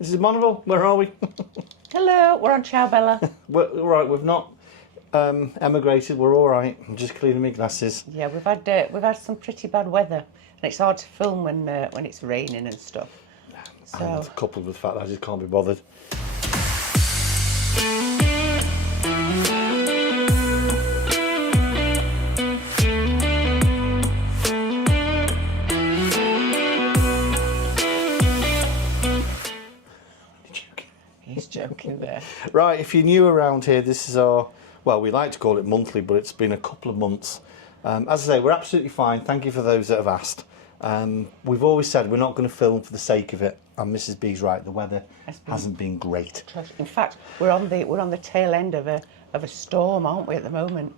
This is Monaville. Where are we? Hello, we're on Ciao Bella. We're all right. We've not emigrated. We're all right. I'm just cleaning my glasses. Yeah, we've had some pretty bad weather, and it's hard to film when it's raining and stuff. So And coupled with the fact that I just can't be bothered. he's joking there. Right, if you're new around here, this is our, well, we like to call it monthly, but it's been a couple of months. As I say, we're absolutely fine. Thank you for those that have asked. We've always said we're not going to film for the sake of it, and Mrs. B's right. The weather hasn't been great. In fact, we're on the tail end of a storm, aren't we, at the moment?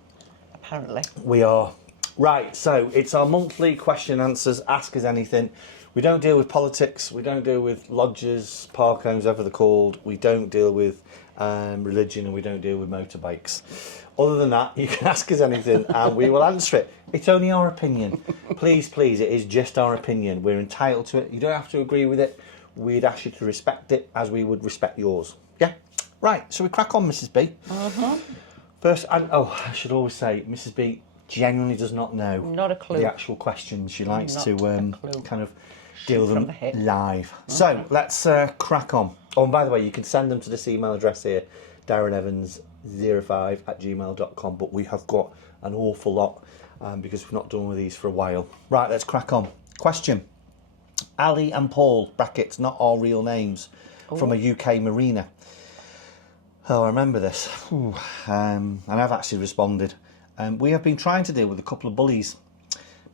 Apparently. We are. Right, so it's our monthly question and answers. Ask us anything. We don't deal with politics. We don't deal with lodges, park homes, whatever they're called. We don't deal with religion, and we don't deal with motorbikes. Other than that, you can ask us anything and we will answer it. It's only our opinion. Please, please, it is just our opinion. We're entitled to it. You don't have to agree with it. We'd ask you to respect it as we would respect yours. Yeah? Right, so we crack on, Mrs. B. First, I should always say, Mrs. B genuinely does not know Not a clue. the actual questions. She likes Not to a clue. kind of deal From them the hip. live. So let's crack on. Oh, and by the way, you can send them to this email address here, darrenevans05@gmail.com, but we have got an awful lot because we've not done one of these for a while. Right, let's crack on. Question. Ali and Paul, brackets, not our real names, from a UK marina. Oh, I remember this. And I've actually responded. We have been trying to deal with a couple of bullies,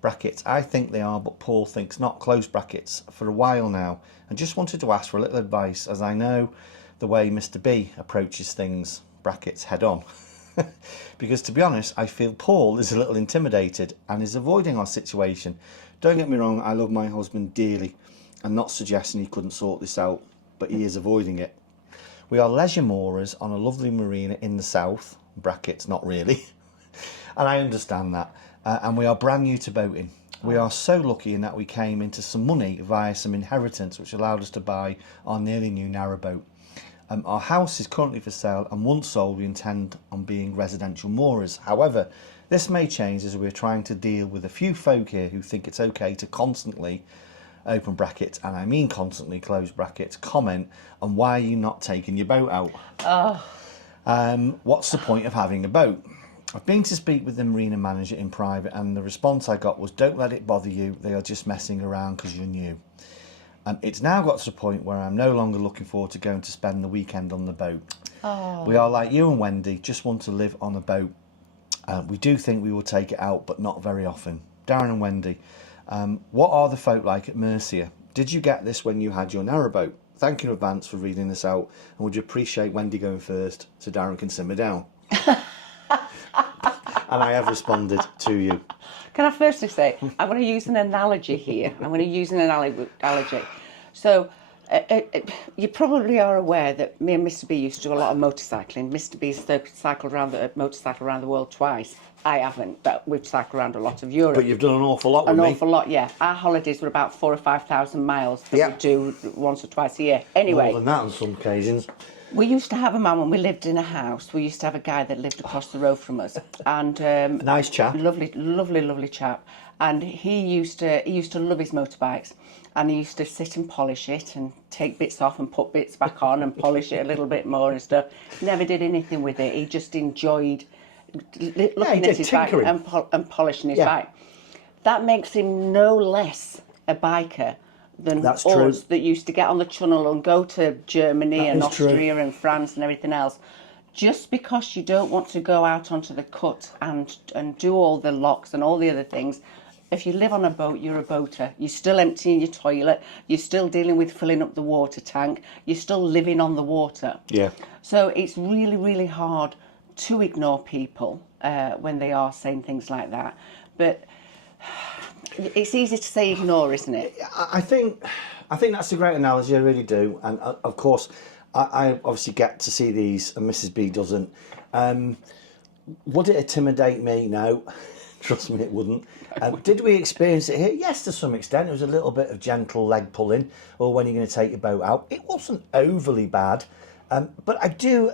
brackets. I think they are, but Paul thinks not, close brackets, for a while now. And just wanted to ask for a little advice, as I know the way Mr. B approaches things, brackets, head on. Because to be honest, I feel Paul is a little intimidated and is avoiding our situation. Don't get me wrong, I love my husband dearly. I'm not suggesting he couldn't sort this out, but he is avoiding it. We are leisure moorers on a lovely marina in the south, brackets, not really. And I understand that. And we are brand new to boating. We are so lucky in that we came into some money via some inheritance, which allowed us to buy our nearly new narrowboat. Our house is currently for sale, and once sold we intend on being residential moorers. However, this may change as we're trying to deal with a few folk here who think it's okay to constantly, open brackets, and I mean constantly, close brackets, comment on why are you not taking your boat out? What's the point of having a boat? I've been to speak with the marina manager in private, and the response I got was, don't let it bother you, they are just messing around because you're new. It's now got to the point where I'm no longer looking forward to going to spend the weekend on the boat. We are like you and Wendy, just want to live on a boat. We do think we will take it out, but not very often. Darren and Wendy, what are the folk like at Mercia? Did you get this when you had your narrowboat? Thank you in advance for reading this out, and would you appreciate Wendy going first so Darren can simmer down? And I have responded to you. Can I firstly say, I'm going to use an analogy here. analogy. So, you probably are aware that me and Mr. B used to do a lot of motorcycling. Mr. B's cycled around motorcycle around the world twice. I haven't, but we've cycled around a lot of Europe. But you've done an awful lot with me. An awful lot, yeah. Our holidays were about 4,000 or 5,000 miles that we do once or twice a year. Anyway. More than that on some occasions. We used to have a man when we lived in a house. We used to have a guy that lived across the road from us, and nice chap, lovely chap. And he used to love his motorbikes, and he used to sit and polish it and take bits off and put bits back on and polish it a little bit more and stuff. Never did anything with it. He just enjoyed looking at his bike and polishing his bike. That makes him no less a biker than us that used to get on the channel and go to Germany and Austria and France and everything else. Just because you don't want to go out onto the cut and do all the locks and all the other things, if you live on a boat, you're a boater. You're still emptying your toilet. You're still dealing with filling up the water tank. You're still living on the water. Yeah. So it's really, really hard to ignore people when they are saying things like that. But it's easy to say ignore, isn't it? I think that's a great analogy. I really do. And of course, I obviously get to see these, and Mrs. B doesn't. Would it intimidate me? No. Trust me, it wouldn't. Did we experience it here? Yes, to some extent. There was a little bit of gentle leg pulling, or when you're going to take your boat out. It wasn't overly bad. But I do,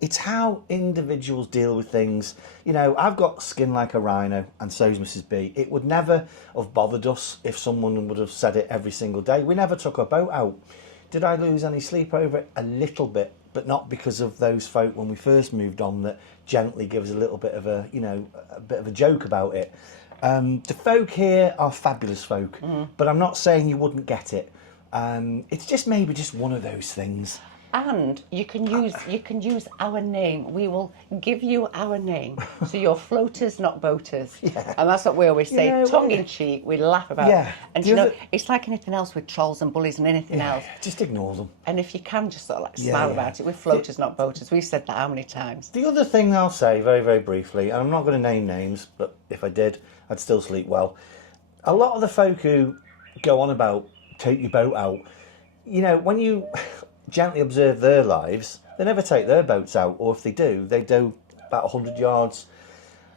it's how individuals deal with things. I've got skin like a rhino, and so's Mrs. B. It would never have bothered us if someone would have said it every single day. We never took our boat out. Did I lose any sleep over it? A little bit, but not because of those folk when we first moved on that gently give us a little bit of a bit of a joke about it. The folk here are fabulous folk, but I'm not saying you wouldn't get it. It's just maybe just one of those things. And you can use our name. We will give you our name. So you're floaters, not boaters. Yeah. And that's what we always say, tongue in cheek. We laugh about it. And it's like anything else with trolls and bullies and anything else. Just ignore them. And if you can, just sort of like smile about it. We're floaters, not boaters. We've said that how many times? The other thing I'll say very, very briefly, and I'm not going to name names, but if I did, I'd still sleep well. A lot of the folk who go on about take your boat out, when you gently observe their lives, they never take their boats out, or if they do about 100 yards.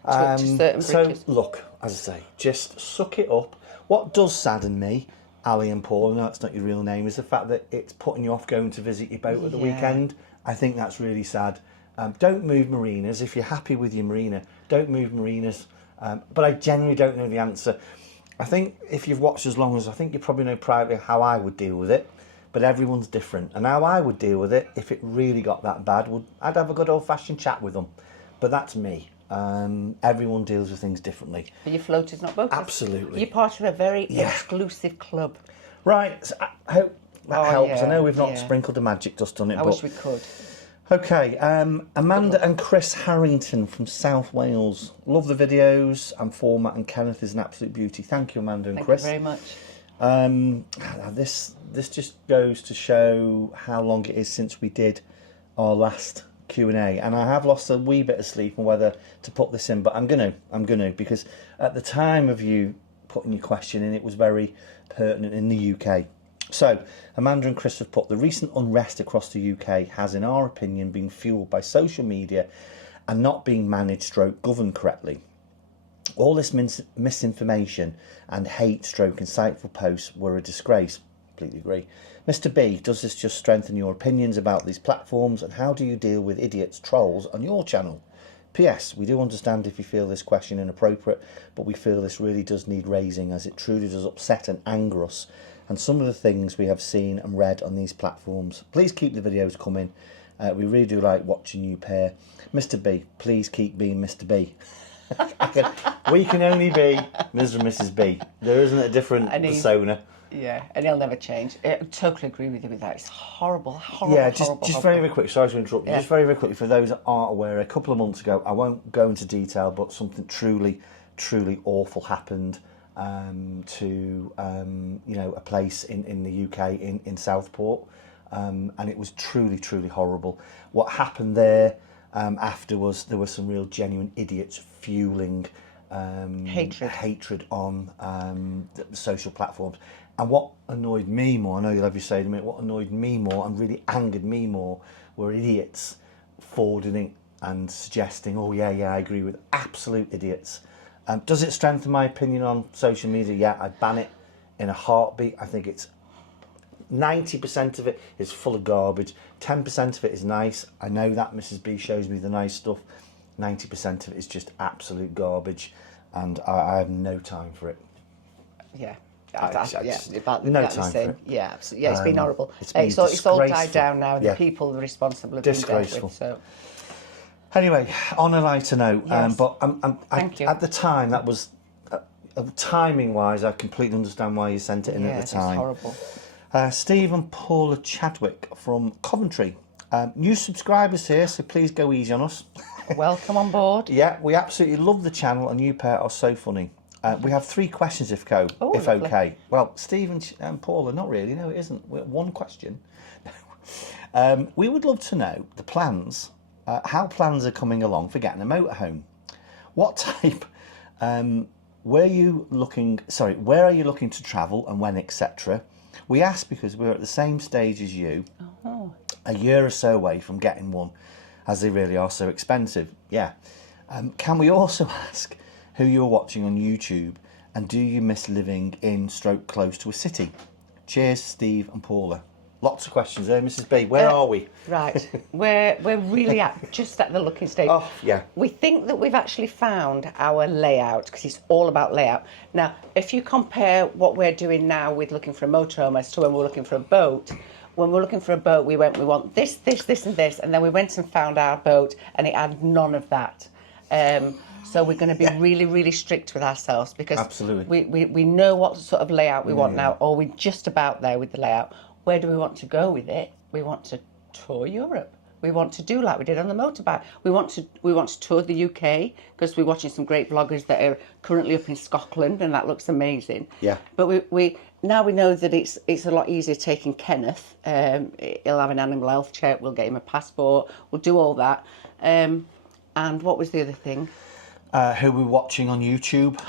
To certain bridges. Look, as I say, just suck it up. What does sadden me, Ali and Paul, I know it's not your real name, is the fact that it's putting you off going to visit your boat at the weekend. I think that's really sad. Don't move marinas. If you're happy with your marina, don't move marinas. But I genuinely don't know the answer. I think if you've watched as long as, I think you probably know privately how I would deal with it. But everyone's different, and how I would deal with it if it really got that bad, I'd have a good old-fashioned chat with them. But that's me. Everyone deals with things differently. But your floaters, not boaters. Absolutely. You're part of a very exclusive club. Right, so I hope that helps. Yeah, I know we've not sprinkled the magic dust on it, I wish we could. Okay, Amanda and Chris Harrington from South Wales. Love the videos, and format, and Kenneth is an absolute beauty. Thank you, Amanda and Chris. Thank you very much. This just goes to show how long it is since we did our last Q&A, and I have lost a wee bit of sleep on whether to put this in, but I'm gonna because at the time of you putting your question in, it was very pertinent in the UK. So Amanda and Chris have put, the recent unrest across the UK has, in our opinion, been fueled by social media and not being managed / governed correctly. All this misinformation and hate / insightful posts were a disgrace. Completely agree. Mr. B, does this just strengthen your opinions about these platforms, and how do you deal with idiots, trolls on your channel? P.S. We do understand if you feel this question inappropriate, but we feel this really does need raising, as it truly does upset and anger us, and some of the things we have seen and read on these platforms. Please keep the videos coming. We really do like watching you pair. Mr. B, please keep being Mr. B. We can only be Mr. and Mrs. B. There isn't a different persona. Yeah, and he'll never change. I totally agree with you with that. It's horrible. Yeah, just very, very quick. Sorry to interrupt you. Just very, very quickly, for those that aren't aware, a couple of months ago, I won't go into detail, but something truly, truly awful happened to a place in the UK in Southport, and it was truly, truly horrible. What happened there afterwards, there were some real genuine idiots fueling hatred on the social platforms. And what annoyed me more, I know you'll have your say in a minute, what annoyed me more and really angered me more were idiots forwarding it and suggesting, oh yeah, I agree with, absolute idiots. Does it strengthen my opinion on social media? Yeah, I'd ban it in a heartbeat. I think it's 90% of it is full of garbage. 10% of it is nice. I know that Mrs. B shows me the nice stuff. 90% of it is just absolute garbage, and I have no time for it. Yeah. No time for it. Yeah, absolutely. Yeah, it's been horrible. It's all died down now. The people responsible have been dealt with. So. Anyway, on a lighter note, Yes. but Thank you. at the time, that was timing-wise, I completely understand why you sent it in at the time. It's horrible. Steve and Paula Chadwick from Coventry. New subscribers here, so please go easy on us. Welcome on board. Yeah, we absolutely love the channel, and you pair are so funny. We have 3 questions, if lovely. okay. Well, Steve and Paula, not really. No, it isn't. One question. We would love to know the plans, how plans are coming along for getting a motorhome. What type? Where are you looking to travel and when, etc.? We ask because we're at the same stage as you, a year or so away from getting one, as they really are so expensive. Yeah. Can we also ask who you are watching on YouTube, and do you miss living in / close to a city? Cheers, Steve and Paula. Lots of questions there, Mrs. B. Where are we? Right, we're really just at the looking stage. Oh, yeah. We think that we've actually found our layout, because it's all about layout. Now, if you compare what we're doing now with looking for a motorhome as to when we're looking for a boat, when we're looking for a boat, we want this, this, this, and this, and then we went and found our boat, and it had none of that. So we're going to be really, really strict with ourselves, because absolutely we know what sort of layout we want now, or we're just about there with the layout. Where do we want to go with it? We want to tour Europe. We want to do like we did on the motorbike. We want to tour the UK, because we're watching some great vloggers that are currently up in Scotland, and that looks amazing. Yeah. But we now we know that it's a lot easier taking Kenneth. He'll have an animal health check. We'll get him a passport. We'll do all that. And what was the other thing? Who we're watching on YouTube.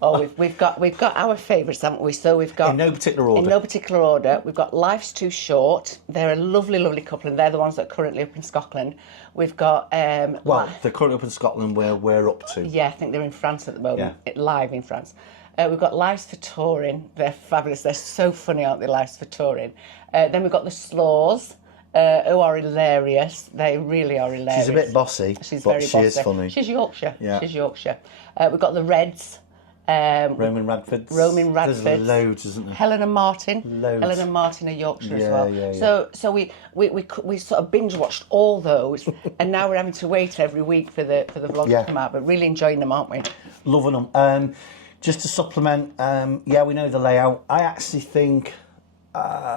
Oh, we've got our favourites, haven't we? So we've got in no particular order. In no particular order. We've got Life's Too Short. They're a lovely, lovely couple, and they're the ones that are currently up in Scotland. We've got well, they're currently up in Scotland, where we're up to. Yeah, I think they're in France at the moment. Yeah. Live in France. We've got Lives for Touring. They're fabulous. They're so funny, aren't they? Lives for Touring. Then we've got the Slaws. Who are hilarious. They really are hilarious. She's a bit bossy, but she is funny. She's Yorkshire. Yeah. She's Yorkshire. We've got the Reds. Roman Radfords. There's loads, isn't there? Helen and Martin. Loads. Helen and Martin are Yorkshire as well. Yeah. So we sort of binge watched all those, and now we're having to wait every week for the vlogs to come out. But really enjoying them, aren't we? Loving them. Just to supplement, we know the layout. I actually think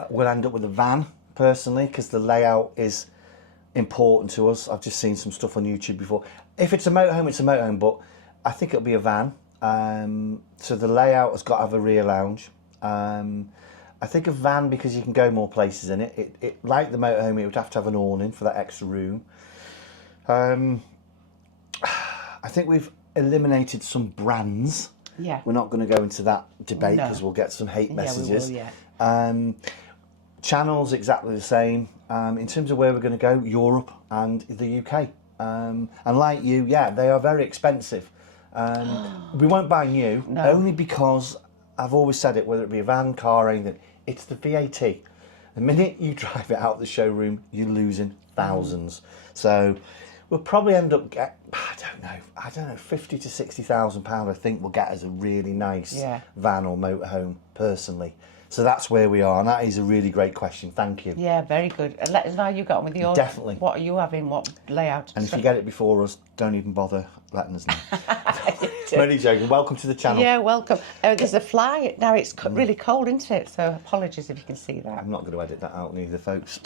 we'll end up with a van, personally, because the layout is important to us. I've just seen some stuff on YouTube before. If it's a motorhome, it's a motorhome, but I think it'll be a van. So the layout has got to have a rear lounge. I think a van, because you can go more places in it. It like the motorhome, it would have to have an awning for that extra room. I think we've eliminated some brands. Yeah. We're not going to go into that debate, because we'll get some hate messages. Yeah, we will, yeah. Channels exactly the same. In terms of where we're going to go, Europe and the UK. And like you, they are very expensive. We won't buy new, only because I've always said it, whether it be a van, car, or anything, it's the VAT. The minute you drive it out of the showroom, you're losing thousands. So we'll probably end up I don't know, 50 to 60,000 pound. I think we'll get as a really nice van or motorhome, personally. So that's where we are, and that is a really great question. Thank you. Yeah, very good. And let us know how you got on with yours. Definitely. What are you having? What layout? And if you get it before us, don't even bother letting us know. Really joking. Welcome to the channel. Yeah, welcome. There's a fly. Now it's really cold, isn't it? So apologies if you can see that. I'm not going to edit that out neither, folks.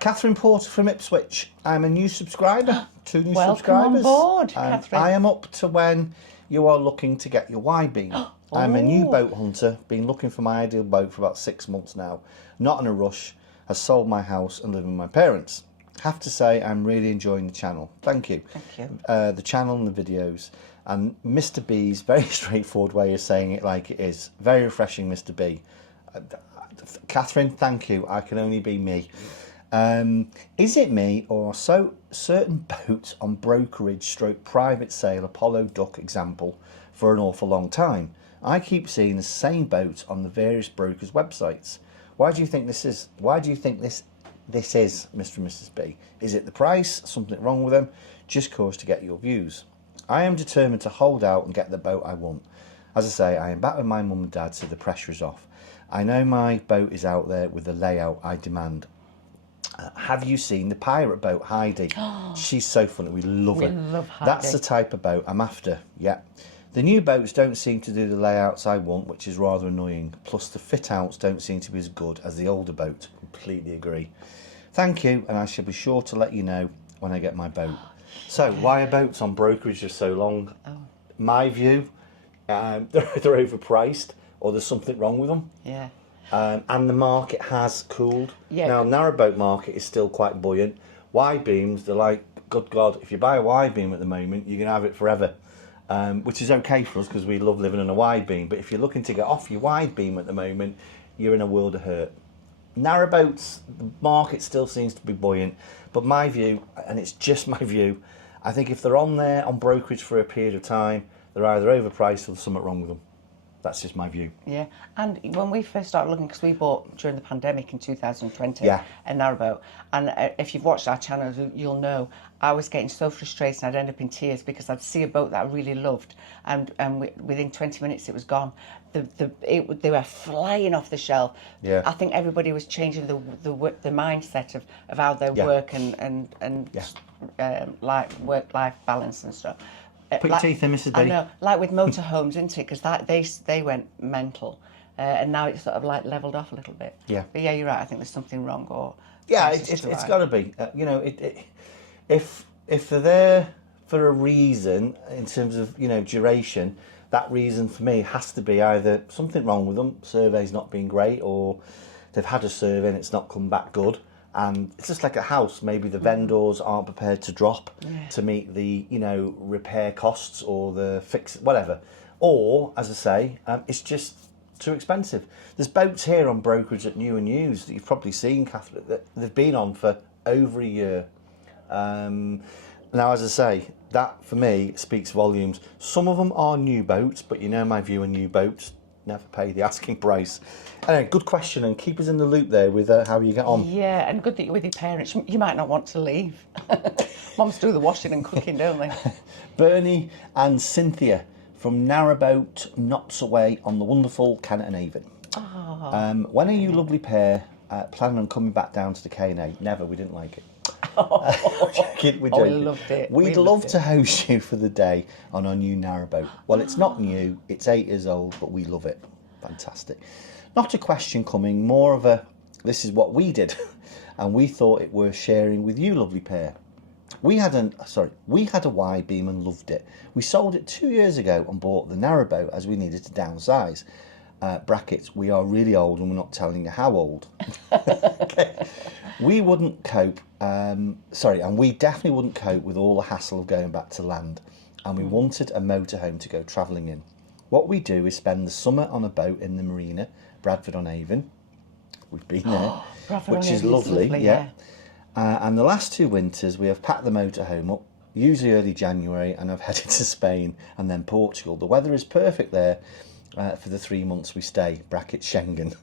Catherine Porter from Ipswich. I'm a new subscriber. 2 new subscribers. Welcome on board, Catherine. I am up to when you are looking to get your Y-beam. I'm a new boat hunter, been looking for my ideal boat for about 6 months now. Not in a rush, has sold my house and live with my parents. Have to say, I'm really enjoying the channel. Thank you. Thank you. The channel and the videos. And Mr. B's very straightforward way of saying it like it is. Very refreshing, Mr. B. Catherine, thank you. I can only be me. Is it me, or are so certain boats on brokerage / private sale, Apollo Duck example, for an awful long time? I keep seeing the same boat on the various brokers' websites. Why do you think this is? Why do you think this is, Mr. and Mrs. B? Is it the price? Something wrong with them? Just cause to get your views. I am determined to hold out and get the boat I want. As I say, I am back with my mum and dad, so the pressure is off. I know my boat is out there with the layout I demand. Have you seen the pirate boat, Heidi? She's so funny. We love her. Love Heidi. That's the type of boat I'm after. Yeah. The new boats don't seem to do the layouts I want, which is rather annoying. Plus the fit-outs don't seem to be as good as the older boat. Completely agree. Thank you, and I shall be sure to let you know when I get my boat. So, why are boats on brokerage for so long? My view, they're overpriced, or there's something wrong with them. Yeah. And the market has cooled. Yeah. Now, narrowboat market is still quite buoyant. Y-beams, they're like, good God, if you buy a Y-beam at the moment, you're going to have it forever. Which is okay for us because we love living in a wide beam. But if you're looking to get off your wide beam at the moment, you're in a world of hurt. Narrowboats, the market still seems to be buoyant. But my view, and it's just my view, I think if they're on there on brokerage for a period of time, they're either overpriced or there's something wrong with them. That's just my view. Yeah, and when we first started looking, because we bought during the pandemic in 2020 Yeah. a narrowboat, and if you've watched our channel, you'll know I was getting so frustrated I'd end up in tears because I'd see a boat that I really loved, and within 20 minutes it was gone. They were flying off the shelf. Yeah. I think everybody was changing the mindset of how they work and like work-life balance and stuff. Put your teeth in, Mrs. B. I know, like with motorhomes, isn't it? Because they went mental, and now it's sort of like levelled off a little bit. Yeah. But yeah, you're right. I think there's something wrong. Or Yeah, it's got to be. You know, if they're there for a reason in terms of, you know, duration, that reason for me has to be either something wrong with them, survey's not been great, or they've had a survey and it's not come back good. And it's just like a house. Maybe the vendors aren't prepared to drop to meet the, you know, repair costs or the fix, whatever. Or, as I say, it's just too expensive. There's boats here on brokerage at New and Used that you've probably seen, Catherine, that they've been on for over a year. Now, as I say, that for me speaks volumes. Some of them are new boats, but you know my view on new boats. Never pay the asking price. Anyway, good question, and keep us in the loop there with how you get on. Yeah, and good that you're with your parents. You might not want to leave. Mums do the washing and cooking, don't they? Bernie and Cynthia from Narrowboat, Knots Away on the wonderful Kennet and Avon. Oh, When are you lovely pair planning on coming back down to the K&A? Never, we didn't like it. we loved it. We'd love to host you for the day on our new narrowboat. Well, it's not new, it's 8 years old, but we love it. Fantastic. Not a question coming, more of a, this is what we did, and we thought it worth sharing with you, lovely pair. We had a Y-beam and loved it. We sold it 2 years ago and bought the narrowboat as we needed to downsize. Brackets, we are really old and we're not telling you how old. Okay. We wouldn't cope, and we definitely wouldn't cope with all the hassle of going back to land. And we wanted a motorhome to go travelling in. What we do is spend the summer on a boat in the Marina, Bradford-on-Avon. We've been there, which is lovely, yeah. And the last 2 winters, we have packed the motorhome up, usually early January, and I've headed to Spain and then Portugal. The weather is perfect there for the 3 months we stay, bracket Schengen,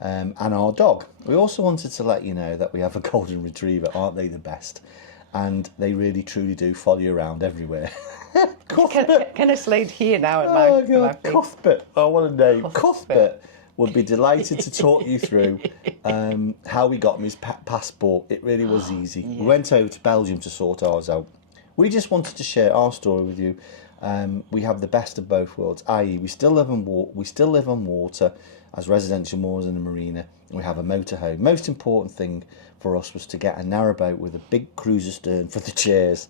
and our dog. We also wanted to let you know that we have a golden retriever. Aren't they the best? And they really, truly do follow you around everywhere. Can I slide here now at Oh, my God, feet? Cuthbert. Oh, what a name. Cuthbert. Cuthbert would be delighted to talk you through how we got him his passport. It really was easy. Yeah. We went over to Belgium to sort ours out. We just wanted to share our story with you. We have the best of both worlds, i.e. we still live on water as residential moors in the marina, and we have a motorhome. Most important thing for us was to get a narrowboat with a big cruiser stern for the chairs,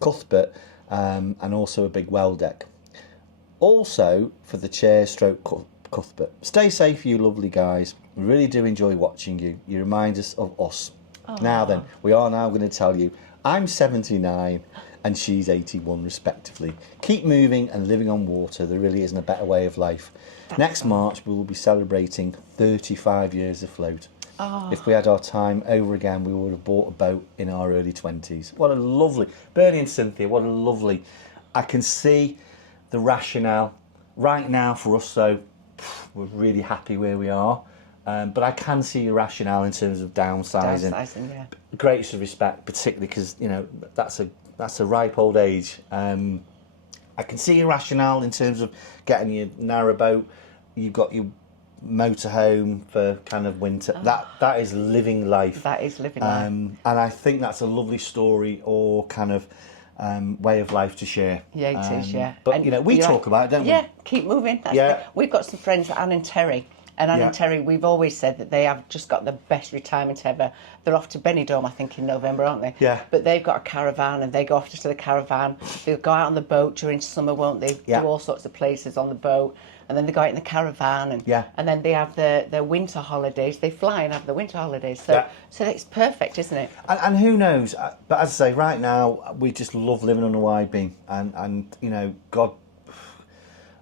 Cuthbert, and also a big well deck. Also for the chair stroke Cuthbert. Stay safe, you lovely guys. We really do enjoy watching you. You remind us of us. Now then, we are now going to tell you, I'm 79 and she's 81 respectively. Keep moving and living on water. There really isn't a better way of life. Next March we will be celebrating 35 years afloat. If we had our time over again, we would have bought a boat in our early 20s. What a lovely, Bernie and Cynthia, what a lovely, I can see the rationale. Right now for us though, we're really happy where we are. But I can see your rationale in terms of downsizing. Yeah. Greatest of respect, particularly because, you know, that's a ripe old age. I can see your rationale in terms of getting your narrowboat. You've got your motorhome for kind of winter. That is living life. That is living life. And I think that's a lovely story or kind of way of life to share. Yeah, it is, yeah. But, And you know, we talk about it, don't we? Yeah, keep moving. We've got some friends, Anne and Terry. And Anne and Terry, we've always said that they have just got the best retirement ever. They're off to Benidorm, I think, in November, aren't they? Yeah. But they've got a caravan, and they go off to the caravan. They'll go out on the boat during summer, won't they? Yeah. Do all sorts of places on the boat. And then they go out in the caravan, and then they have their winter holidays. They fly and have the winter holidays. So it's perfect, isn't it? And who knows? But as I say, right now, we just love living on a wide beam. And you know, God,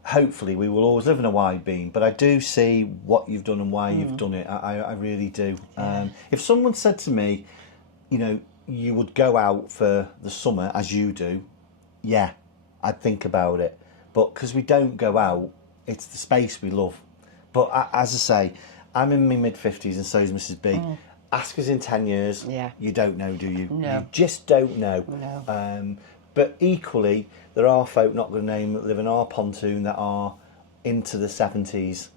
hopefully we will always live in a wide beam. But I do see what you've done and why you've done it. I really do. Yeah. If someone said to me, you know, you would go out for the summer as you do, yeah, I'd think about it. but because we don't go out, it's the space we love. But as I say, I'm in my mid-50s and so is Mrs. B. Ask us in 10 years, you don't know, do you? No. You just don't know. No. But equally, there are folk, not going to name, that live in our pontoon that are into the 70s,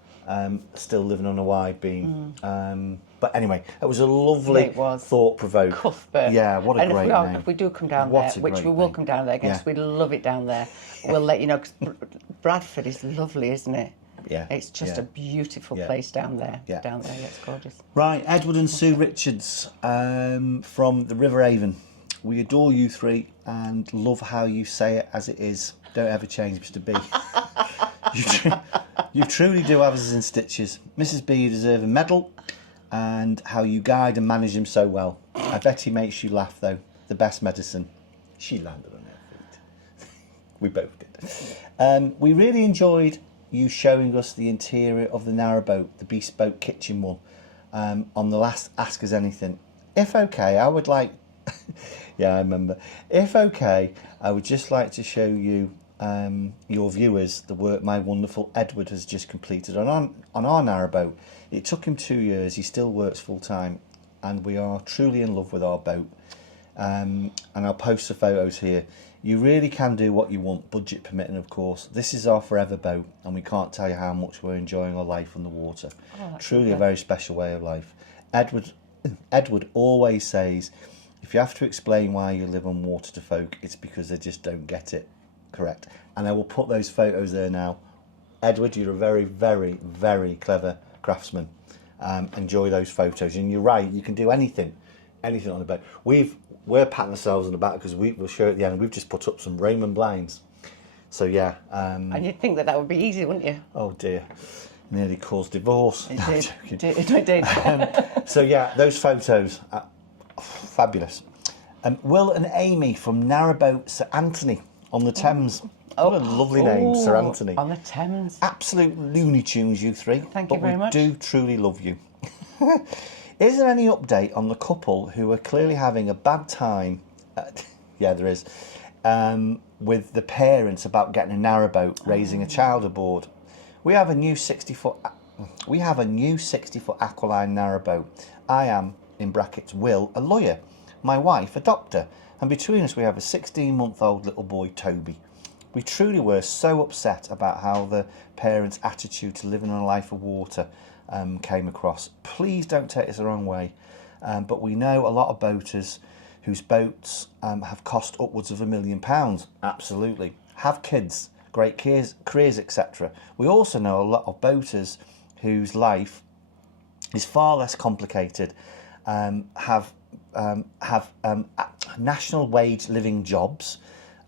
still living on a wide beam. But anyway, it was a lovely, thought-provoking. Cuthbert. Yeah, what a great name. If we do come down there, which we will come down there again, because we'd love it down there, we'll let you know, because Bradford is lovely, isn't it? Yeah. It's just a beautiful place down there. Yeah. Down there, it's gorgeous. Right, Edward and Sue Richards from the River Avon. We adore you three and love how you say it as it is. Don't ever change, Mr. B. You truly do have us in stitches. Mrs. B, you deserve a medal, and how you guide and manage him so well. I bet he makes you laugh, though. The best medicine. She landed on her feet. We both did. We really enjoyed you showing us the interior of the narrowboat, the bespoke kitchen one, on the last Ask Us Anything. If okay, I would like... yeah, I remember. If okay, I would just like to show you, your viewers, the work my wonderful Edward has just completed on our narrowboat. It took him 2 years. He still works full time, and we are truly in love with our boat. And I'll post the photos here. You really can do what you want, budget permitting, of course. This is our forever boat, and we can't tell you how much we're enjoying our life on the water. Truly a very special way of life. Edward always says, if you have to explain why you live on water to folk, it's because they just don't get it. Correct. And I will put those photos there now. Edward, you're a very, very, very clever craftsman. Enjoy those photos. And you're right, you can do anything on the boat. We're patting ourselves on the back because we'll show at the end. We've just put up some Raymond blinds. So yeah. And you'd think that would be easy, wouldn't you? Oh dear. Nearly caused divorce. It No, did. I'm joking. It did. So yeah, those photos, fabulous. Will and Amy from Narrowboat Sir Anthony on the Thames. What a lovely name, Sir Anthony. On the Thames. Absolute Looney Tunes, you three. Thank you very much. We do truly love you. Is there any update on the couple who are clearly having a bad time? Yeah, there is. With the parents about getting a narrowboat, raising a child aboard. We have a new 60-foot. We have a new 60-foot Aqualine narrowboat. I am, in brackets, Will, a lawyer. My wife, a doctor. And between us, we have a 16-month-old little boy, Toby. We truly were so upset about how the parents' attitude to living on a life of water came across. Please don't take this the wrong way, but we know a lot of boaters whose boats have cost upwards of £1 million. Absolutely. Have kids, great careers, etc. We also know a lot of boaters whose life is far less complicated, have national wage living jobs,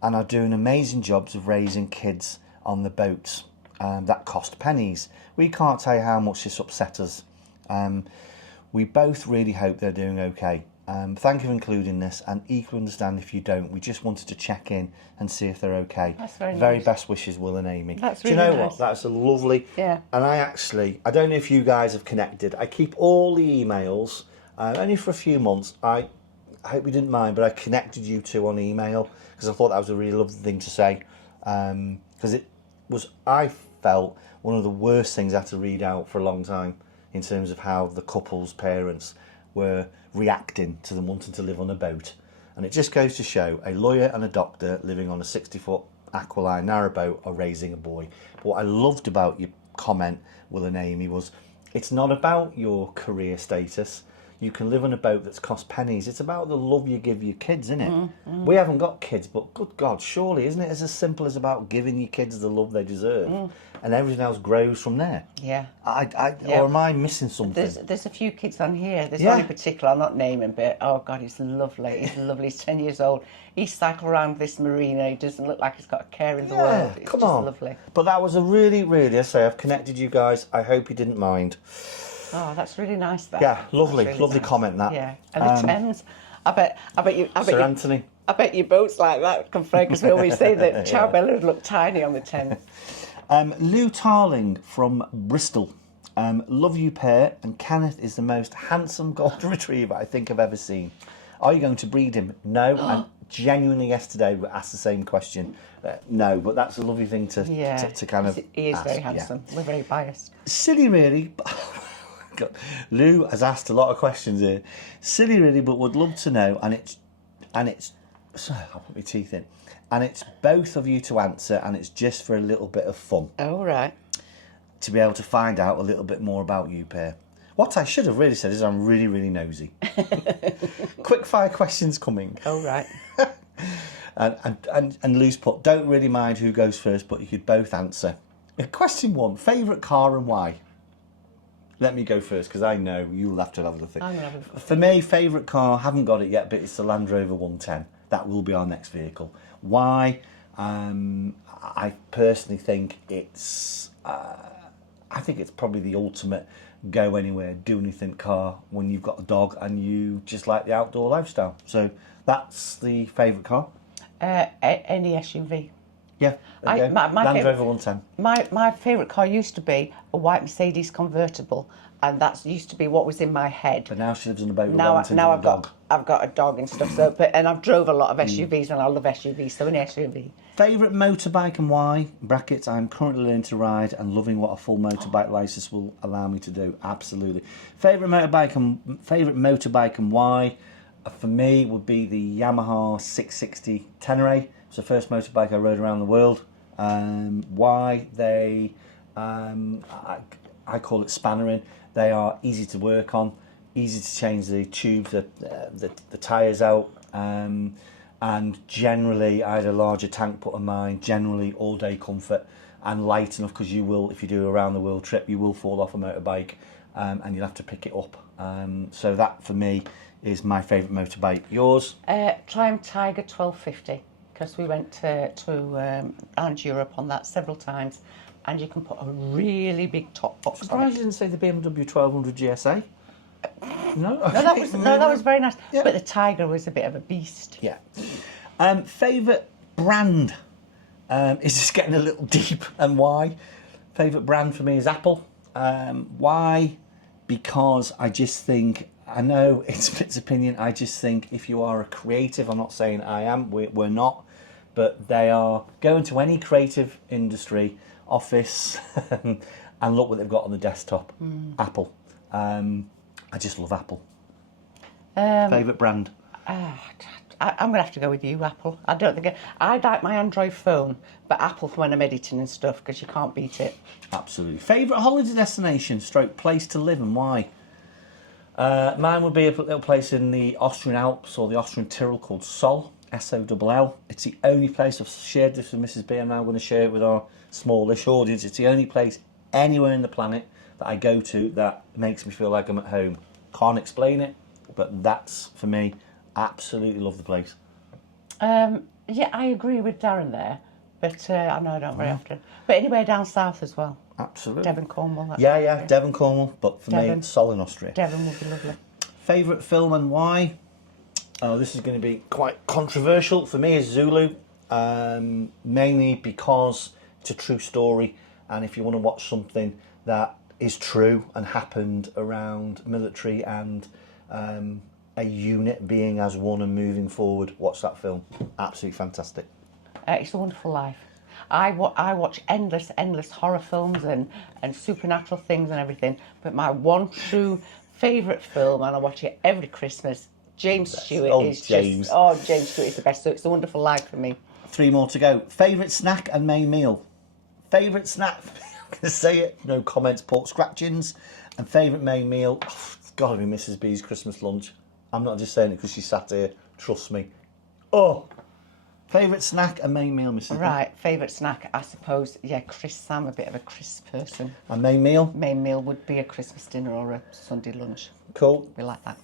and are doing amazing jobs of raising kids on the boats that cost pennies. We can't tell you how much this upset us. We both really hope they're doing okay. Thank you for including this, and equally understand if you don't. We just wanted to check in and see if they're okay. That's very Very nice. Best wishes, Will and Amy. That's Do you really know nice. what? That's a lovely... Yeah. And I don't know if you guys have connected. I keep all the emails, only for a few months. I hope you didn't mind, but I connected you two on email because I thought that was a really lovely thing to say. Because it was, I felt, one of the worst things I had to read out for a long time in terms of how the couple's parents were reacting to them wanting to live on a boat. And it just goes to show a lawyer and a doctor living on a 60-foot Aqualine narrowboat are raising a boy. But what I loved about your comment, Will and Amy, was it's not about your career status. You can live on a boat that's cost pennies. It's about the love you give your kids, isn't it? We haven't got kids, but good God, surely, isn't it as simple as about giving your kids the love they deserve? And everything else grows from there. Yeah. Or am I missing something? There's a few kids on here. There's one in particular, I'll not name him, but oh God, he's lovely. He's lovely. He's 10 years old. He cycles around this marina. He doesn't look like he's got a care in the world. It's come just on. lovely. But that was a really, really, I say, I've connected you guys. I hope you didn't mind. Oh, that's really nice. That. Yeah, lovely, That's really lovely nice. comment that. Yeah, and the Thames. I bet Sir Anthony. I bet your boats like that can float, because we always say that Chowbella would look tiny on the Thames. Lou Starling from Bristol. Love you pair, and Kenneth is the most handsome golden retriever I think I've ever seen. Are you going to breed him? No, and genuinely yesterday asked the same question. No, but that's a lovely thing to kind of He is ask. very handsome. We're very biased. Silly, really. God, Lou has asked a lot of questions here. Silly, really, but would love to know. And it's. Sorry, I'll put my teeth in. And it's both of you to answer, and it's just for a little bit of fun. Oh, right. To be able to find out a little bit more about you, pair. What I should have really said is I'm really, really nosy. Quickfire questions coming. Oh, right. And Lou's put, don't really mind who goes first, but you could both answer. Question 1, favourite car and why? Let me go first, because I know you'll have to have a think. I'm gonna have a For me, favourite car, haven't got it yet, but it's the Land Rover 110. That will be our next vehicle. Why? I personally think it's probably the ultimate go anywhere, do anything car when you've got a dog and you just like the outdoor lifestyle. So that's the favourite car. Any SUV. Yeah, My Land Rover 110. My favourite car used to be a white Mercedes convertible, and that used to be what was in my head. But now she lives in a boat with Now a dog. I've got a dog and stuff. So, and I've drove a lot of SUVs, and I love SUVs. So an SUV. Favourite motorbike and why? Brackets, I'm currently learning to ride and loving what a full motorbike licence will allow me to do. Absolutely. Favourite motorbike and why? For me would be the Yamaha 660 Tenere. It's the first motorbike I rode around the world. Why? They, I call it spannering. They are easy to work on, easy to change the tubes, the tyres out. And generally, I had a larger tank put on mine, generally all day comfort and light enough, because you will, if you do a around the world trip, you will fall off a motorbike and you'll have to pick it up. So that for me is my favourite motorbike. Yours? Triumph Tiger 1250, because we went to around Europe on that several times, and you can put a really big top box on it. Surprised you didn't say the BMW 1200 GSA. No, that was very nice. Yeah. But the Tiger was a bit of a beast. Yeah. Favourite brand? Is just getting a little deep, and why? Favourite brand for me is Apple. Why? Because I just think, I know it's Split's opinion, I just think if you are a creative, I'm not saying I am, we're not, but they are going to any creative industry, office, and look what they've got on the desktop. Apple. I just love Apple. Favourite brand? I'm going to have to go with you, Apple. I don't think I like my Android phone, but Apple for when I'm editing and stuff, because you can't beat it. Absolutely. Favourite holiday destination, / place to live, and why? Mine would be a little place in the Austrian Alps or the Austrian Tyrol called Sol, Soll. It's the only place, I've shared this with Mrs. B, and now I'm going to share it with our smallish audience. It's the only place anywhere in the planet that I go to that makes me feel like I'm at home. Can't explain it, but that's, for me, absolutely love the place. Yeah, I agree with Darren there, but I know I don't very often. But anywhere down south as well. Absolutely. Devon, Cornwall. Yeah, Devon, Cornwall, but for me, it's Sol in Austria. Devon would be lovely. Favourite film and why? Oh, this is going to be quite controversial. For me, is Zulu, mainly because it's a true story, and if you want to watch something that is true and happened around military and a unit being as one and moving forward, watch that film. Absolutely fantastic. It's a Wonderful Life. I watch endless horror films and supernatural things and everything, but my one true favourite film, and I watch it every Christmas, James Stewart James Stewart is the best, so it's a Wonderful Life for me. 3 more to go. Favourite snack and main meal? Favourite snack, I'm going to say it, no comments, pork scratchings. And favourite main meal, it's got to be Mrs. B's Christmas lunch. I'm not just saying it because she sat here, trust me. Oh, favourite snack and main meal, Mrs. Right, favourite snack, I suppose, yeah, crisps. I'm a bit of a crisp person. And main meal? Main meal would be a Christmas dinner or a Sunday lunch. Cool. We like that.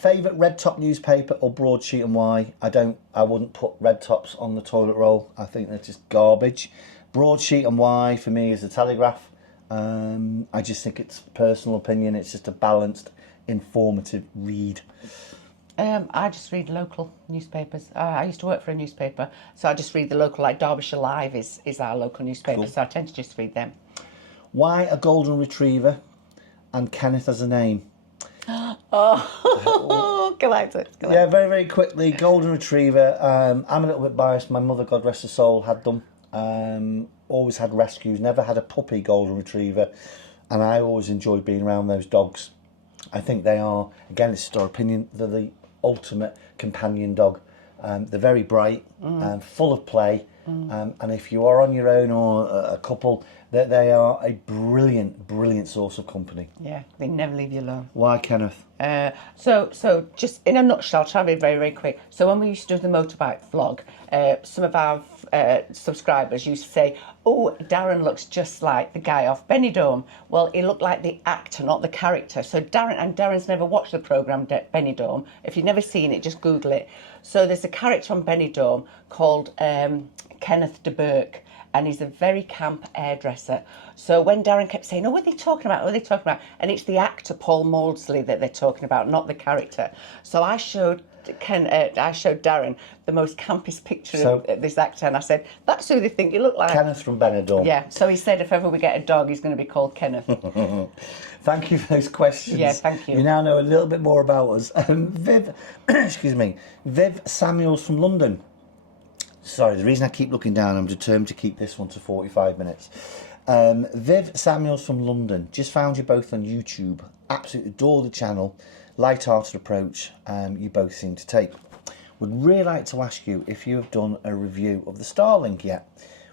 Favourite red top newspaper or broadsheet and why? I wouldn't put red tops on the toilet roll. I think they're just garbage. Broadsheet and why for me is the Telegraph. I just think it's personal opinion. It's just a balanced, informative read. I just read local newspapers. I used to work for a newspaper, so I just read the local, like Derbyshire Live is our local newspaper, cool. So I tend to just read them. Why a golden retriever and Kenneth as a name? Oh, Escalator. Yeah, very, very quickly, Golden Retriever. I'm a little bit biased. My mother, God rest her soul, had them. Always had rescues, never had a puppy Golden Retriever. And I always enjoyed being around those dogs. I think they are, again, it's just our opinion, they're the ultimate companion dog. They're very bright, full of play. And if you are on your own or a couple, they are a brilliant, brilliant source of company. Yeah, they never leave you alone. Why, Kenneth? So just in a nutshell, try to be very, very quick. So when we used to do the motorbike vlog, some of our subscribers used to say, oh, Darren looks just like the guy off Benidorm. Well, he looked like the actor, not the character. So Darren's never watched the programme Benidorm. If you've never seen it, just Google it. So there's a character on Benidorm called Kenneth de Burke, and he's a very camp hairdresser. So when Darren kept saying, oh, what are they talking about? What are they talking about? And it's the actor Paul Maudsley that they're talking about, not the character. So I showed Darren the most campest picture of this actor, and I said, that's who they think you look like. Kenneth from Benidorm. Yeah, so he said if ever we get a dog, he's going to be called Kenneth. Thank you for those questions. Yeah, thank you. You now know a little bit more about us. Viv, excuse me, Viv Samuels from London. Sorry, the reason I keep looking down, I'm determined to keep this one to 45 minutes. Viv Samuels from London. Just found you both on YouTube. Absolutely adore the channel. Light-hearted approach you both seem to take. Would really like to ask you if you have done a review of the Starling yet.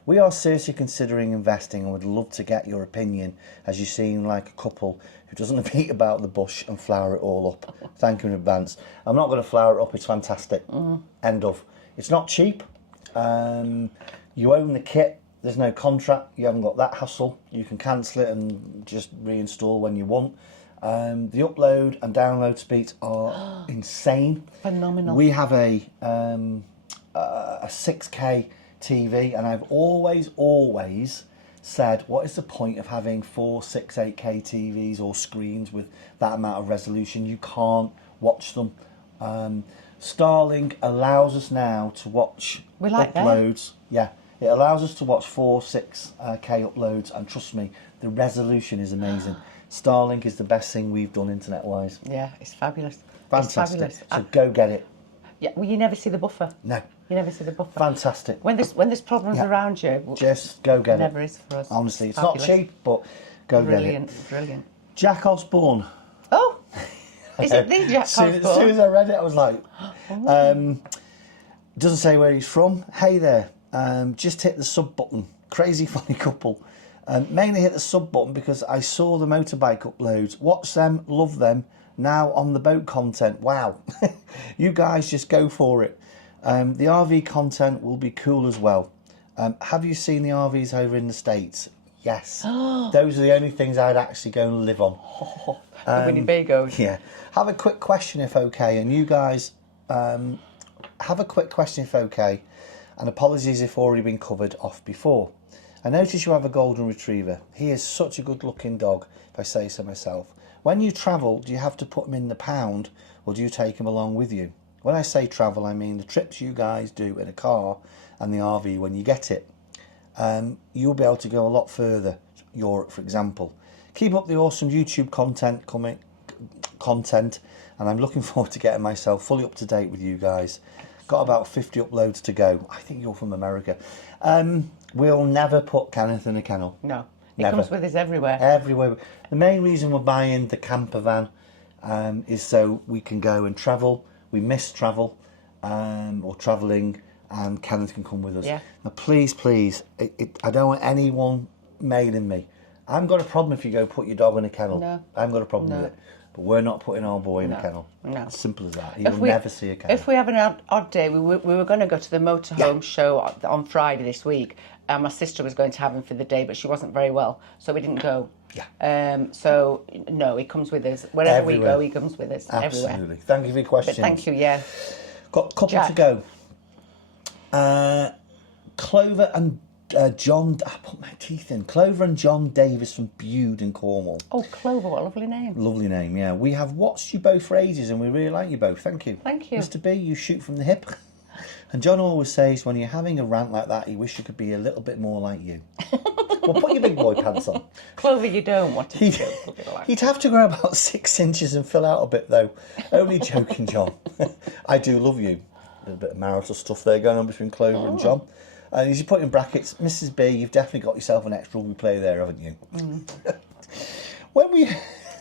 We are seriously considering investing and would love to get your opinion, as you seem like a couple who doesn't beat about the bush and flower it all up. Thank you in advance. I'm not going to flower it up, it's fantastic. End of. It's not cheap. You own the kit, there's no contract, you haven't got that hassle. You can cancel it and just reinstall when you want. The upload and download speeds are insane. Phenomenal. We have a 6K TV, and I've always said, what is the point of having 4, 6, 8K TVs or screens with that amount of resolution? You can't watch them. Starling allows us now to watch uploads. Yeah, it allows us to watch 4, 6K uploads, and trust me, the resolution is amazing. Starlink is the best thing we've done internet-wise. Yeah, it's fabulous. Fantastic. It's fabulous. So go get it. Yeah, well, you never see the buffer. No. You never see the buffer. Fantastic. When there's problems around you, just go get it. Never is for us. Honestly, it's not cheap, but go get it. Brilliant. Jack Osborne. Oh, is it the Jack Osborne? As soon as I read it, I was like, doesn't say where he's from. Hey there, just hit the sub button. Crazy funny couple. Mainly hit the sub button because I saw the motorbike uploads. Watch them, love them. Now on the boat content. Wow. You guys just go for it. The RV content will be cool as well. Have you seen the RVs over in the States? Yes. Those are the only things I'd actually go and live on. The Winnebagos. Yeah. Have a quick question if okay. And you guys, have a quick question if okay. And apologies if already been covered off before. I notice you have a Golden Retriever. He is such a good looking dog, if I say so myself. When you travel, do you have to put him in the pound or do you take him along with you? When I say travel, I mean the trips you guys do in a car and the RV when you get it. You'll be able to go a lot further, Europe for example. Keep up the awesome YouTube content, and I'm looking forward to getting myself fully up to date with you guys. Got about 50 uploads to go. I think you're from America. We'll never put Kenneth in a kennel. No, he comes with us everywhere. Everywhere. The main reason we're buying the camper van is so we can go and travel. We miss travel or travelling, and Kenneth can come with us. Yeah. Now, please, I don't want anyone mailing me. I haven't got a problem if you go put your dog in a kennel. No. I haven't got a problem with it. But we're not putting our boy in a kennel. No. As simple as that. He will never see a kennel. If we have an odd day, we were going to go to the motorhome show on Friday this week. My sister was going to have him for the day, but she wasn't very well, so we didn't go. Yeah. So, no, he comes with us. Wherever we go, he comes with us. Absolutely. Everywhere. Thank you for your questions. But thank you, yeah. Got a couple to go. Clover and John... I put my teeth in. Clover and John Davis from Bude in Cornwall. Oh, Clover, what a lovely name. Lovely name, yeah. We have watched you both for ages and we really like you both. Thank you. Thank you. Mr. B, you shoot from the hip. And John always says when you're having a rant like that, you wish you could be a little bit more like you. Well, put your big boy pants on. Clover, you don't want to go. You'd have to grow about 6 inches and fill out a bit, though. Only joking, John. I do love you. There's a bit of marital stuff there going on between Clover and John. And as you put in brackets, Mrs. B, you've definitely got yourself an extra rugby player there, haven't you?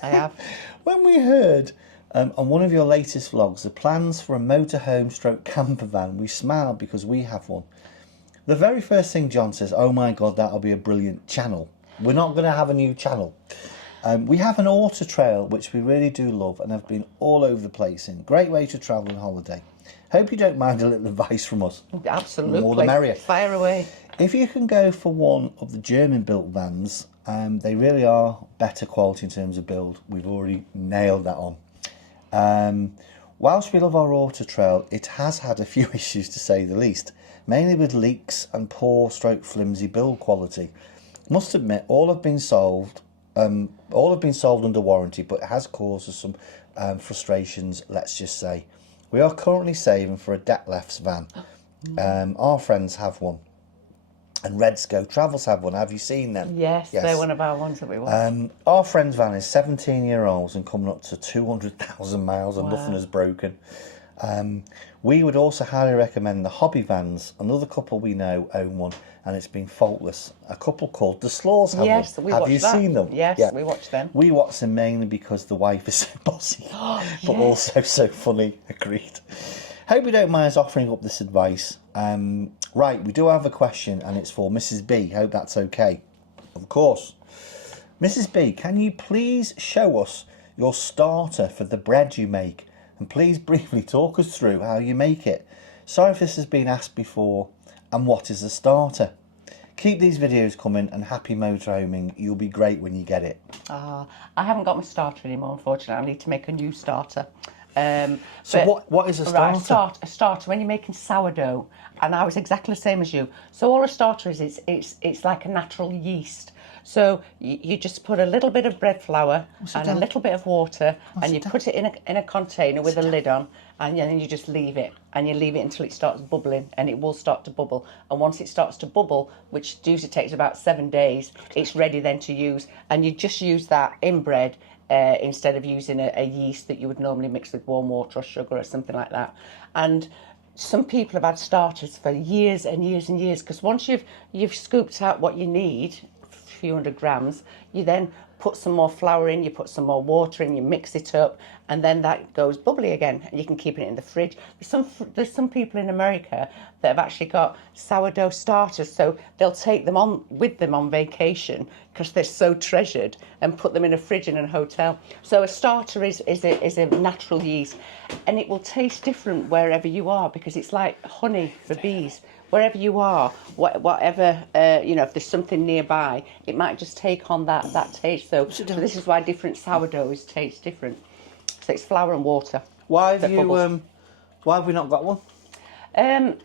I have. When we heard on one of your latest vlogs the plans for a motorhome stroke camper van, we smiled because we have one. The very first thing John says, oh my God, that'll be a brilliant channel. We're not going to have a new channel. We have an auto trail, which we really do love and have been all over the place in. Great way to travel and holiday. Hope you don't mind a little advice from us. Absolutely. The more the merrier. Fire away. If you can go for one of the German-built vans, they really are better quality in terms of build. We've already nailed that on. Whilst we love our auto trail, it has had a few issues to say the least, mainly with leaks and poor stroke flimsy build quality. Must admit, all have been solved under warranty, but it has caused us some frustrations, let's just say. We are currently saving for a Detlef's van. Our friends have one. And Reds Go Travels have one. Have you seen them? Yes, they're one of our ones that we want. Our friend's van is 17-year-olds and coming up to 200,000 miles and nothing is broken. We would also highly recommend the hobby vans. Another couple we know own one and it's been faultless. A couple called the Slaws have one. Have you seen them? Yes, we watch them. We watch them mainly because the wife is so bossy, but also so funny. Agreed. Hope you don't mind us offering up this advice. Right, we do have a question and it's for Mrs. B. Hope that's okay. Of course. Mrs. B, can you please show us your starter for the bread you make? And please briefly talk us through how you make it. Sorry if this has been asked before. And what is a starter? Keep these videos coming and happy motorhoming. You'll be great when you get it. I haven't got my starter anymore, unfortunately. I need to make a new starter. So what is a starter? Right, a starter when you're making sourdough, and I was exactly the same as you. So all a starter is, it's like a natural yeast. So you just put a little bit of bread flour and a little bit of water, and you put it in a container with a lid on, and then you just leave it, and you leave it until it starts bubbling, and it will start to bubble. And once it starts to bubble, which usually takes about 7 days, it's ready then to use, and you just use that in bread. Instead of using a yeast that you would normally mix with warm water or sugar or something like that. And some people have had starters for years and years and years, because once you've scooped out what you need, a few hundred grams, you then put some more flour in, you put some more water in, you mix it up, and then that goes bubbly again, and you can keep it in the fridge. There's some people in America that have actually got sourdough starters, so they'll take them on with them on vacation because they're so treasured, and put them in a fridge in a hotel. So a starter is a natural yeast, and it will taste different wherever you are, because it's like honey for bees. Wherever you are, whatever, if there's something nearby, it might just take on that taste. So this is why different sourdoughs taste different. So it's flour and water. Why have we not got one? My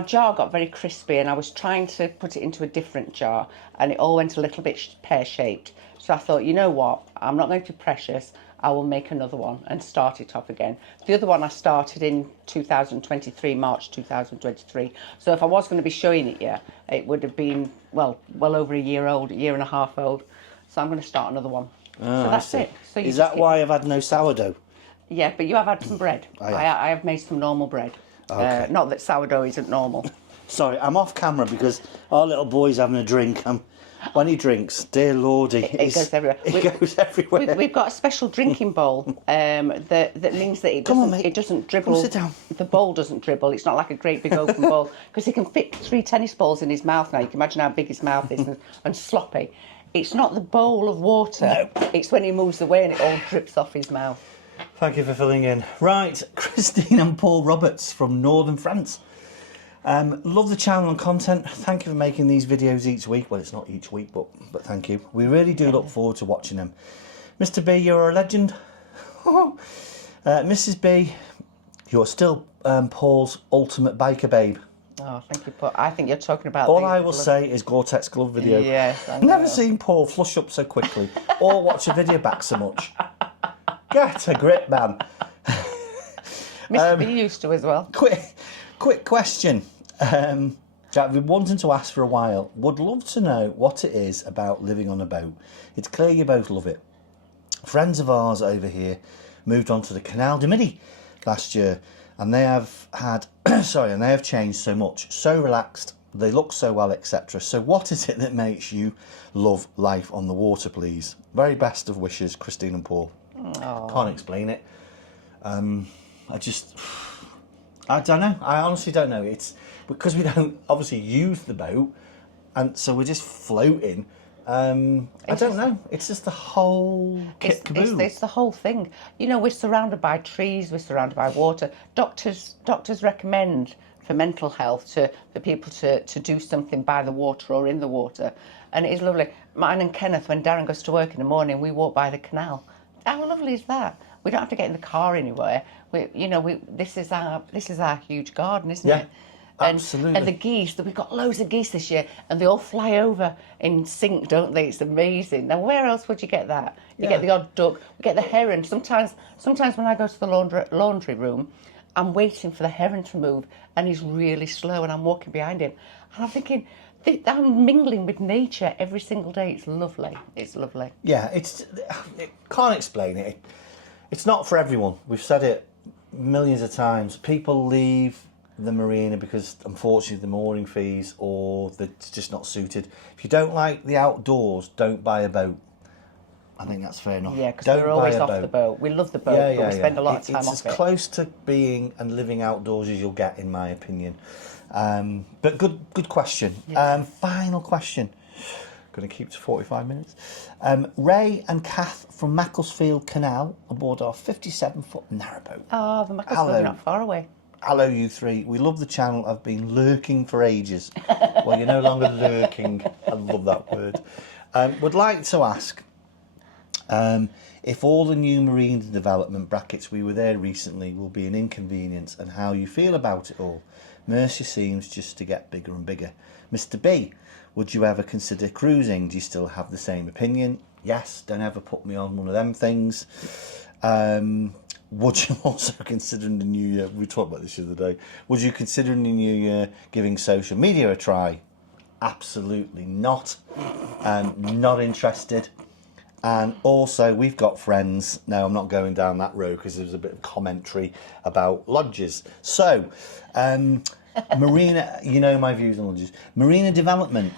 jar got very crispy, and I was trying to put it into a different jar, and it all went a little bit pear-shaped. So I thought, you know what, I'm not going to be precious. I will make another one and start it off again. The other one I started in 2023, March 2023. So if I was going to be showing it, it would have been, well over a year old, a year and a half old. So I'm going to start another one. So that's it. So is that why I've had no sourdough? Yeah, but you have had some bread. I have made some normal bread. Okay. Not that sourdough isn't normal. Sorry, I'm off camera because our little boy's having a drink. When he drinks, dear Lordy, it goes everywhere. It goes everywhere. We've got a special drinking bowl that means that it doesn't dribble. Come sit down. The bowl doesn't dribble. It's not like a great big open bowl, because he can fit 3 tennis balls in his mouth now. You can imagine how big his mouth is and sloppy. It's not the bowl of water. No. It's when he moves away and it all drips off his mouth. Thank you for filling in. Right, Christine and Paul Roberts from Northern France. Love the channel and content. Thank you for making these videos each week. Well, it's not each week, but thank you. We really do look forward to watching them. Mr. B, you're a legend. Mrs. B, you're still Paul's ultimate biker babe. Oh, thank you, Paul. I think you're talking about... All I will say is Gore-Tex glove video. Yes, I know. Never seen Paul flush up so quickly or watch a video back so much. Get a grip, man. Mr. B used to as well. Quick question. That I've been wanting to ask for a while. Would love to know what it is about living on a boat. It's clear you both love it. Friends of ours over here moved on to the Canal du Midi last year, and they have had, and they have changed so much, so relaxed, they look so well, etc. So what is it that makes you love life on the water, please? Very best of wishes, Christine and Paul. Aww. Can't explain it. I don't know. I honestly don't know. It's because we don't obviously use the boat, and so we're just floating. I don't know. It's just the whole kit caboodle. It's the whole thing. You know, we're surrounded by trees, we're surrounded by water. Doctors recommend for mental health for people to do something by the water or in the water. And it is lovely. Mine and Kenneth, when Darren goes to work in the morning, we walk by the canal. How lovely is that? We don't have to get in the car anywhere. This is our huge garden, isn't it? Absolutely. And the geese, we've got loads of geese this year, and they all fly over in sync, don't they? It's amazing. Now, where else would you get that? You get the odd duck, we get the heron. Sometimes when I go to the laundry room, I'm waiting for the heron to move, and he's really slow, and I'm walking behind him. And I'm thinking, I'm mingling with nature every single day. It's lovely. It's lovely. Yeah, can't explain it. It's not for everyone. We've said it millions of times. People leave the marina because unfortunately the mooring fees or it's just not suited. If you don't like the outdoors, don't buy a boat. I think that's fair enough. Yeah, because we're always off the boat. We love the boat, but we spend a lot of time off it. It's as close to being and living outdoors as you'll get, in my opinion. But good question. Yeah. Final question. Going to keep to 45 minutes. Ray and Kath from Macclesfield Canal aboard our 57-foot narrowboat. Oh, the Macclesfield are not far away. Hello, you three. We love the channel. I've been lurking for ages. Well, you're no longer lurking. I love that word. Would like to ask if all the new Marina Development brackets, we were there recently, will be an inconvenience and how you feel about it all. Mercia seems just to get bigger and bigger. Mr. B, would you ever consider cruising? Do you still have the same opinion? Yes, don't ever put me on one of them things. Would you also consider in the new year, we talked about this the other day, would you consider in the new year giving social media a try? Absolutely not. Not interested. And also, we've got friends. Now, I'm not going down that road because there's a bit of commentary about lodges. So, Marina, you know my views on lodges. Marina Development,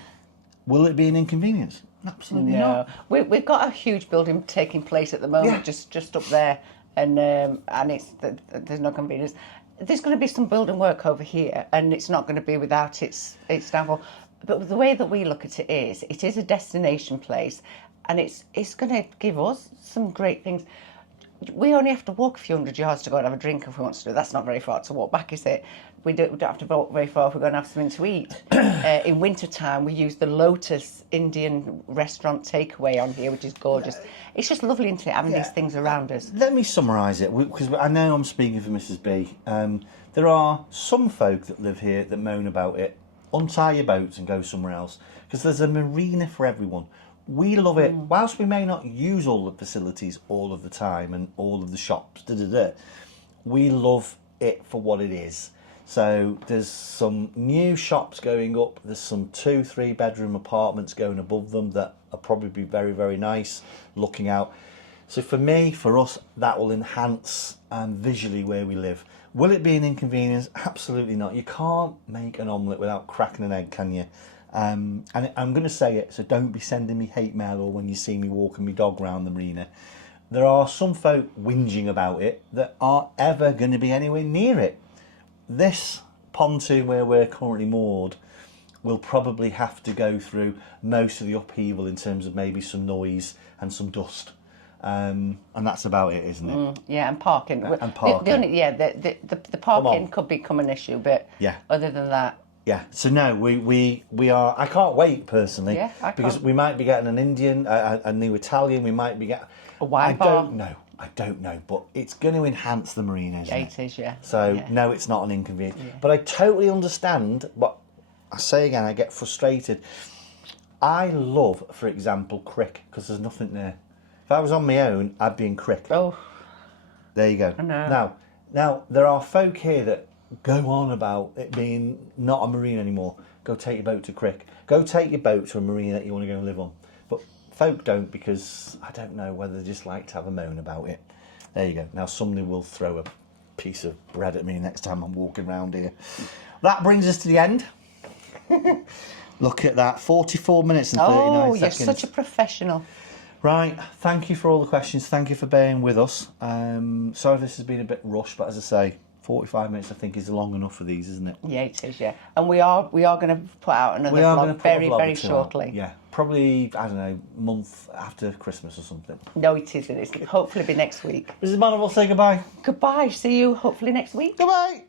will it be an inconvenience? Absolutely not. We've got a huge building taking place at the moment, just up there, and there's no convenience. There's going to be some building work over here, and it's not going to be without its downfall. But the way that we look at it is a destination place, and it's going to give us some great things. We only have to walk a few hundred yards to go and have a drink if we want to do it. That's not very far to walk back, is it? We don't have to walk very far if we're going to have something to eat. In winter time, we use the Lotus Indian restaurant takeaway on here, which is gorgeous. It's just lovely, isn't it, having these things around us? Let me summarise it, because I know I'm speaking for Mrs. B. There are some folk that live here that moan about it. Untie your boats and go somewhere else, because there's a marina for everyone. We love it. Whilst we may not use all the facilities all of the time and all of the shops, we love it for what it is. So there's some new shops going up. There's some 2-3 bedroom apartments going above them that are probably very, very nice looking out. So for us, that will enhance visually where we live. Will it be an inconvenience? Absolutely not. You can't make an omelette without cracking an egg, can you? And I'm going to say it, so don't be sending me hate mail or when you see me walking my dog round the marina. There are some folk whinging about it that aren't ever going to be anywhere near it. This pontoon where we're currently moored will probably have to go through most of the upheaval in terms of maybe some noise and some dust. And that's about it, isn't it? Yeah, and parking. And parking. The parking could become an issue, but other than that. Yeah, so no, we are. I can't wait personally. Yeah, I can't. Because we might be getting an Indian, a new Italian. We might be getting a wine bar. I don't know, but it's going to enhance the marina, isn't it? It is, yeah. So no, it's not an inconvenience. Yeah. But I totally understand. But I say again, I get frustrated. I love, for example, Crick, because there's nothing there. If I was on my own, I'd be in Crick. Oh, there you go. I know. Now, Now, there are folk here that go on about it being not a marina anymore. Go take your boat to Crick. Go take your boat to a marina that you want to go and live on. But folk don't, because I don't know whether they just like to have a moan about it. There you go. Now somebody will throw a piece of bread at me next time I'm walking around here. That brings us to the end. Look at that, 44 minutes and 39 seconds. Oh, you're such a professional. Right, thank you for all the questions. Thank you for bearing with us. Sorry if this has been a bit rushed, but as I say, 45 minutes I think is long enough for these, isn't it? Yeah, it is, yeah. And we are going to put out another vlog very shortly. Yeah, probably, I don't know, month after Christmas or something. No, it isn't. It's hopefully be next week. Mrs. Bonner will say goodbye. Goodbye. See you hopefully next week. Goodbye.